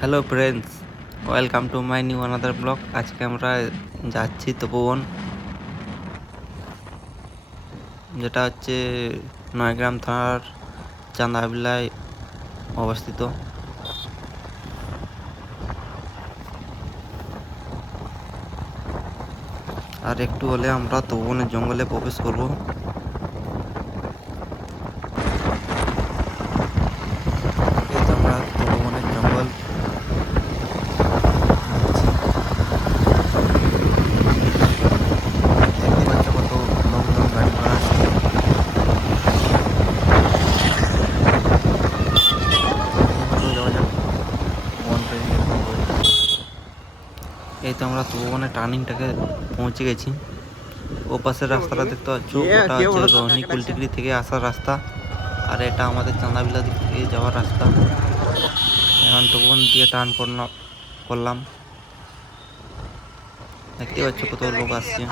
Hello friends, welcome to my new another blog. আজকে আমরা যাচ্ছি তপোবন, যেটা হচ্ছে নয়গ্রাম থানার চান্দাবিলায় অবস্থিত। আর একটু হলে আমরা তপোবনের জঙ্গলে প্রবেশ করব। এই তো আমরা তপোবনের জঙ্গল দেখতে পাচ্ছ, কত লোকজন গাড়ি ঘোড়া আসছে। যাওয়া যাক বন পেরিয়ে। এই তো আমরা তপোবনের টার্নিংটাকে পৌঁছে গেছি। ও পাশের রাস্তাটা দেখতে পাচ্ছ, ওটা হচ্ছে রোহিণী কুলটিগড়ি থেকে আসার রাস্তা, আর এটা আমাদের চাঁদাবিলা দিক থেকে যাওয়ার রাস্তা। এখন তপোবন দিয়ে টার্ন করলাম। দেখতে পাচ্ছ কত লোক আসছে,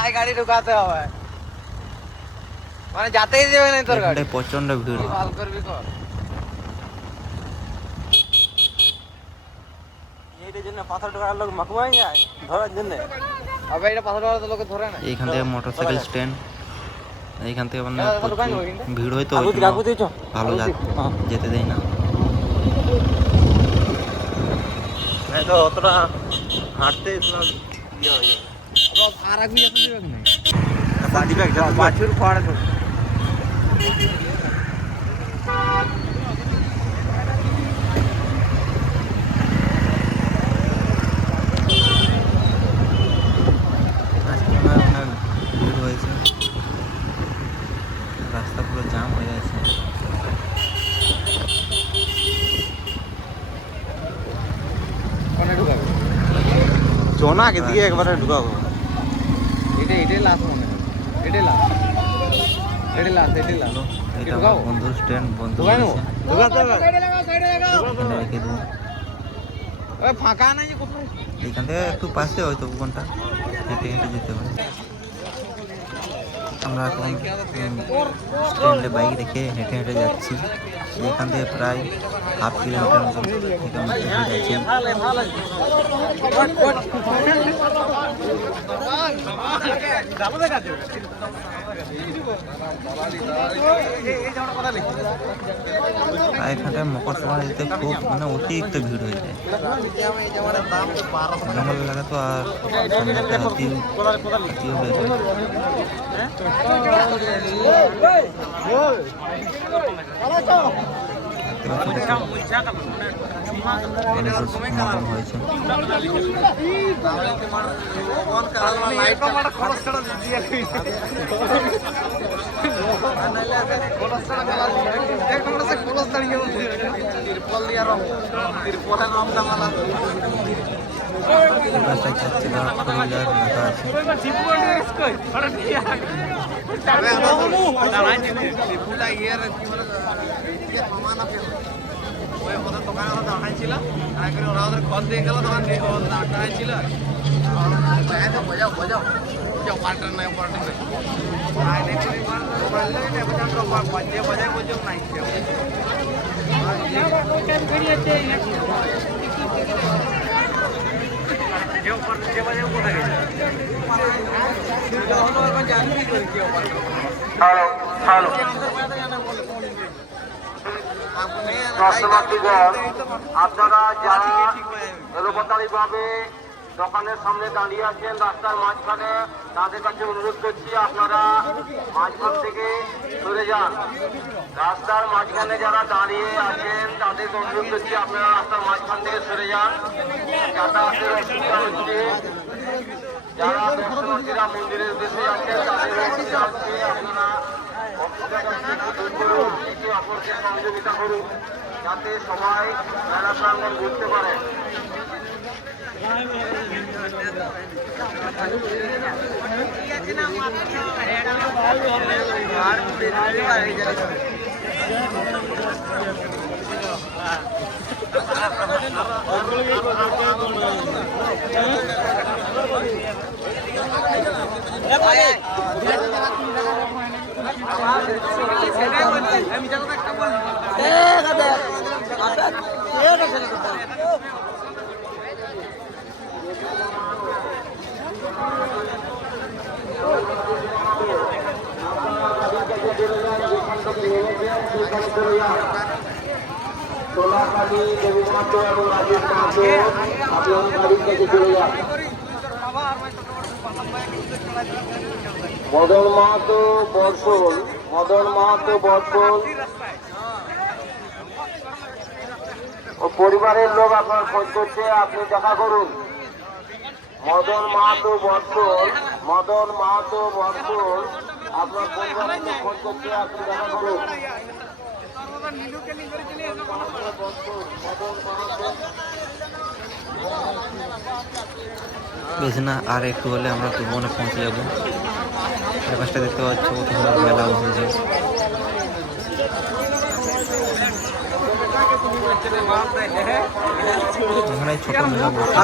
প্রচন্ড ভিড়। এইখান থেকে মোটরসাইকেল স্ট্যান্ড, এইখান থেকে মানে ভিড় হয়তো ভালো যেতে দেয় না। অতটা হাঁটতে প্রচুর খড়। অনেক ভিড় হয়েছে, রাস্তা পুরো জাম হয়ে আছে। জোনাকে দিয়ে একবারে ঢুকাবো। এটাই লাস্ট মনে হয়, এটাই লাস্ট। এটা আমার বন্ধুর স্ট্যান্ড, বন্ধু রেখে দেবো। ফাঁকা নাই কোথায়, এইখান থেকে একটু পাশে হয়তো ঘন্টা হেঁটে হেঁটে যেতে হবে। আমরা এখন স্ট্যান্ডে বাইক রেখে হেঁটে হেঁটে যাচ্ছি। এখান থেকে প্রায় হাফ কিলোমিটার মতো আর এখানটায় মকর সংক্রান্তিতে খুব মানে অতিরিক্ত ভিড় হয়ে যায়। জঙ্গল এলাকা তো, আর হাতিও বের হয়। সমাগম হয়েছে। লেখা আছে। ওরা ওদের খত দিয়ে গেল, তখন ছিল পাল্টার নাই দর্শনার্থীগণ, আপনারা যারা এলোপাতাড়ি ভাবে দোকানের সামনে দাঁড়িয়ে আছেন রাস্তার মাঝখানে, তাদের কাছে অনুরোধ করছি আপনারা মাঝখান থেকে সরে যান। রাস্তার মাঝখানে যারা দাঁড়িয়ে আছেন তাদেরকে অনুরোধ করছি আপনারা রাস্তার মাঝখান থেকে সরে যান। যাতায়াতের অসুবিধা হচ্ছে। যারা দর্শনার্থীরা মন্দিরের উদ্দেশ্যে যাচ্ছেন তাদের অসুবিধা হচ্ছে। আপনারা একে অপরকে সহযোগিতা করুন, যাতে সবাই মেলা প্রাঙ্গণ ঘুরতে পারে। সোনাখালী দেবী মাহাতো এবং রাজেশ মাহাতো আপনার বাড়ির কাছে চলে যান। মদন মাহাতো বর্ষল, মদন মাহাতো বর্ষল ও পরিবারের লোক আপনার খোঁজ করছে, আপনি দেখা করুন। মদন মাহাতো বর্ষল, মদন মাহাতো বর্ষল আপনার পরিবারের লোক খোঁজ করছে, আপনি দেখা করুন। বেশি না, আর একটু হলে আমরা তুবনে পৌঁছে যাবো। চারপাশটা দেখতে পাচ্ছ কত সুন্দর মেলা বসেছে। এখানে ছোট মেলা বসে।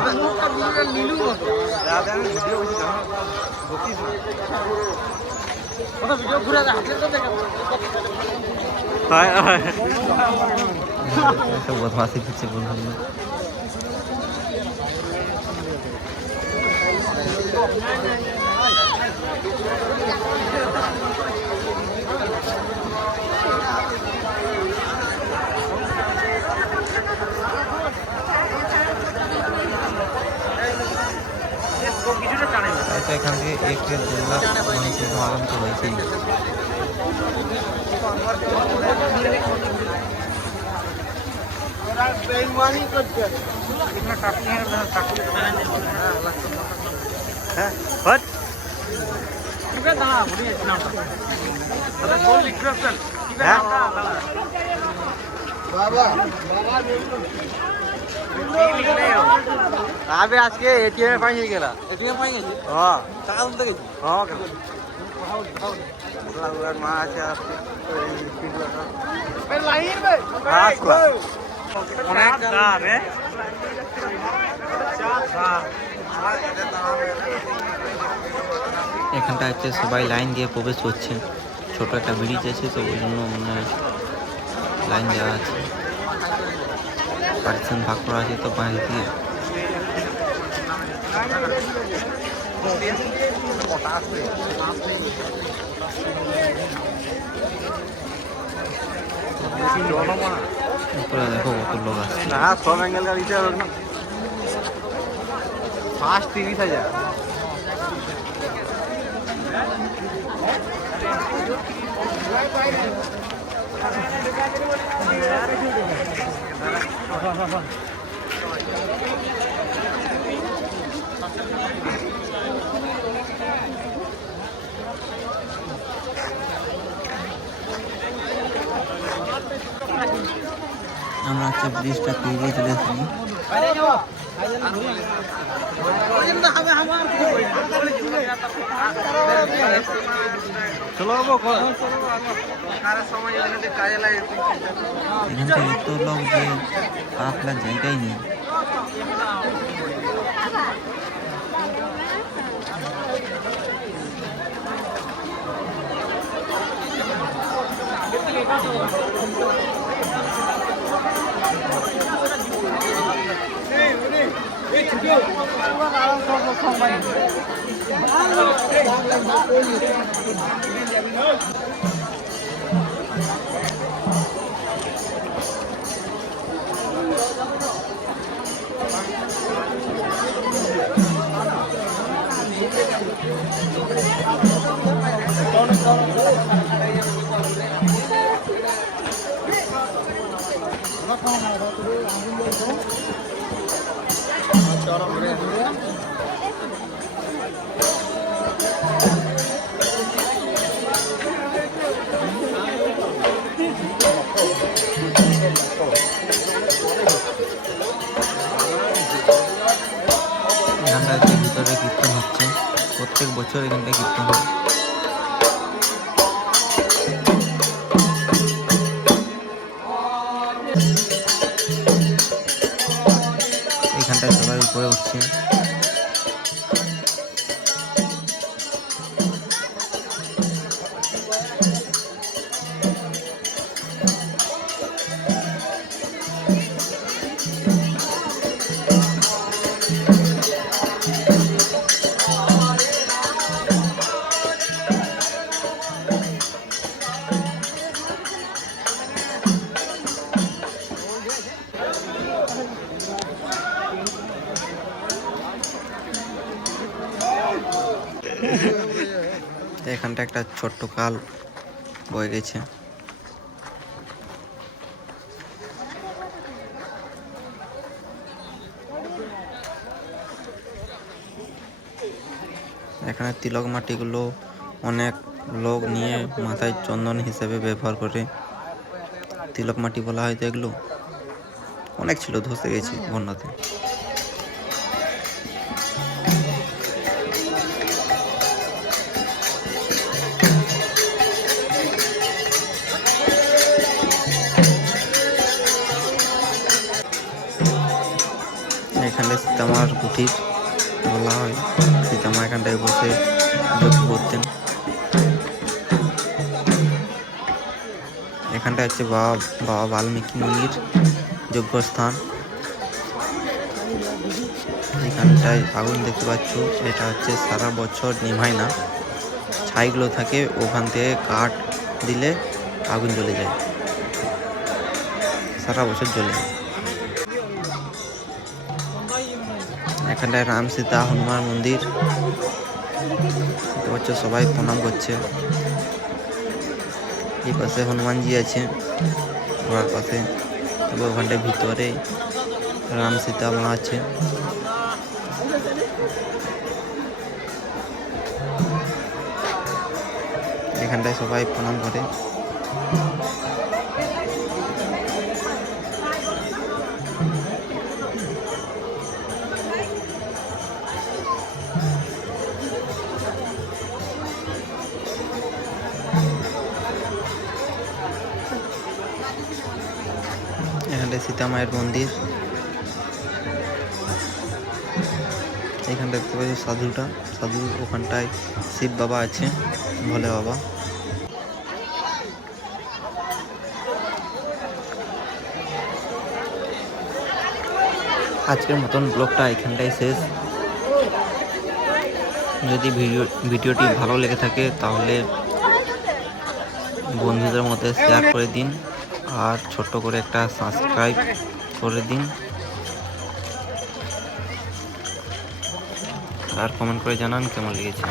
একটা বদমাসি দিচ্ছে বন্ধু। এখান থেকে 1 থেকে 2 লাখ মানুষের সমাগম তো হয়েছেই। আমি আজকে এটিএম পাই গেলা, এটিএম পাই গেছি। হ্যাঁ, টাকা তুলতে গেছি। হ্যাঁ, মা আছে অনেক দাম। এখানটা হচ্ছে সবাই লাইন দিয়ে প্রবেশ করছে। ছোট একটা ব্রিজ আছে, তো ওই জন্য মানে লাইন দেওয়া আছে, পার্টিশন ভাগ করা আছে, তো বাইরে দিয়ে উপরে দেখো কত লোক আছে। না, সব অ্যাঙ্গেল গাড়িতে হবে না। ফার্স্ট 30,000। আমরা হচ্ছে ব্রিজটা পেরিয়ে চলে এসেছি। এখানটা এত লোক যে পা ফেলার জায়গাই নেই। এখানটাতে ভিতরে কীর্তন হচ্ছে, প্রত্যেক বছর এখানটায় কীর্তন হয়। এখানটায় সবাই উপরে উঠছে। এখানটা একটা ছোট্ট খাল বয়ে গেছে। এখানে তিলক মাটিগুলো অনেক লোক নিয়ে মাথায় চন্দন হিসেবে ব্যবহার করে। তিলক মাটি বলা হয় তো এগুলো। অনেক ছিল, ধসে গেছে বন্যাতে। এখানে সীতামার কুঠির বলা হয়। সীতামা এখানটায় বসে যোগ করতেন। এখানটা হচ্ছে বাবা বাল্মীকি মুনির যজ্ঞস্থান। এখানটায় আগুন দেখতে পাচ্ছ, এটা হচ্ছে সারা বছর নিভায় না, ছাইগুলো থাকে, ওখান থেকে কাঠ দিলে আগুন জ্বলে যায়, সারা বছর জ্বলে। এখানটায় রাম সীতা হনুমান মন্দির দেখতে পাচ্ছ, সবাই প্রণাম করছে। এই পাশে হনুমানজি আছে ঘোড়ার পাশে, তবে ওখানটায় ভিতরে রাম সীতা মা আছে। এখানটায় সবাই প্রণাম করে। এখানটায় সীতা মায়ের মন্দির। এখানটা দেখতে পাচ্ছি সাধু, ওখানটায় শিব বাবা আছে, ভোলে বাবা। আজকের মতন ব্লগটা এখানটাই শেষ। যদি ভিডিওটি ভালো লেগে থাকে তাহলে বন্ধুদের মধ্যে শেয়ার করে দিন, আর ছোট্ট করে একটা সাবস্ক্রাইব করে দিন, আর কমেন্ট করে জানান কেমন লেগেছে।